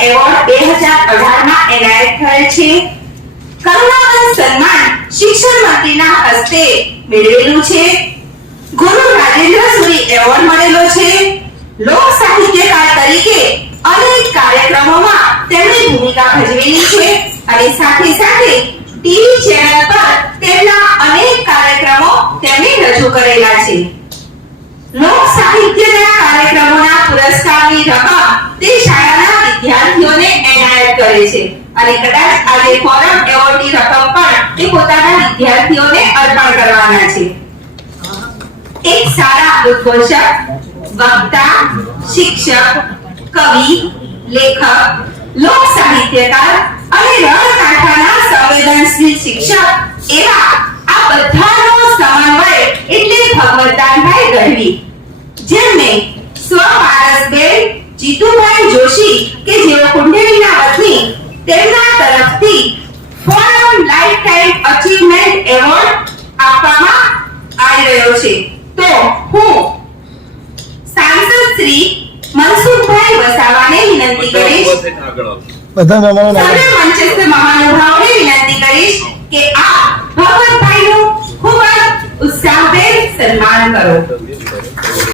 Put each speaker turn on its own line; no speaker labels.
Award બે હજાર અઢારમાં એનાયત થયેલ છે. શિક્ષણ મંત્રીના હસ્તે મેળવેલું છે. ગુરુ રાજેન્દ્ર સુરી એવોર્ડ મળેલો છે લોક સાહિત્યકાર તરીકે અનેક કાર્યક્રમોમાં તેમણે ભૂમિકા ભજવેલી છે અને સાથે સાથે ટીવી ચેનલ પર તેમના અનેક કાર્યક્રમો તેમણે રજૂ કરેલા છે. લોક સાહિત્યના કાર્યક્રમોના પુરસ્કારની રકમ તે શાળાના વિદ્યાર્થીઓને એનાયત કરે છે અને કદાચ આજે ફોરમ એવોર્ડની રકમ પણ તે પોતાના વિદ્યાર્થીઓને અર્પણ કરવાના છે. એક સારા ઉદ્ઘોષક, વક્તા, શિક્ષક, કવિ લેખક, લોક સાહિત્યકાર અને રણકાંઠાના સંવેદનશીલ શિક્ષક એવા આ બધાનો સમન્વય એટલે ભગવતાનભાઈ ગઢવી. જેમને સ્વ પારસબેન જીતુભાઈ જોશી કે જેઓ કુંડળીના વતની તેમના તરફથી forum lifetime achievement award આપવામાં આવી રહ્યો છે. તો કરીશ. સર્વે મંચસ્થ મહાનુભાવોને વિનંતી કરીશ કે આ ભગવતભાઈનું ખૂબ જ ઉત્સાહભેર સન્માન કરો.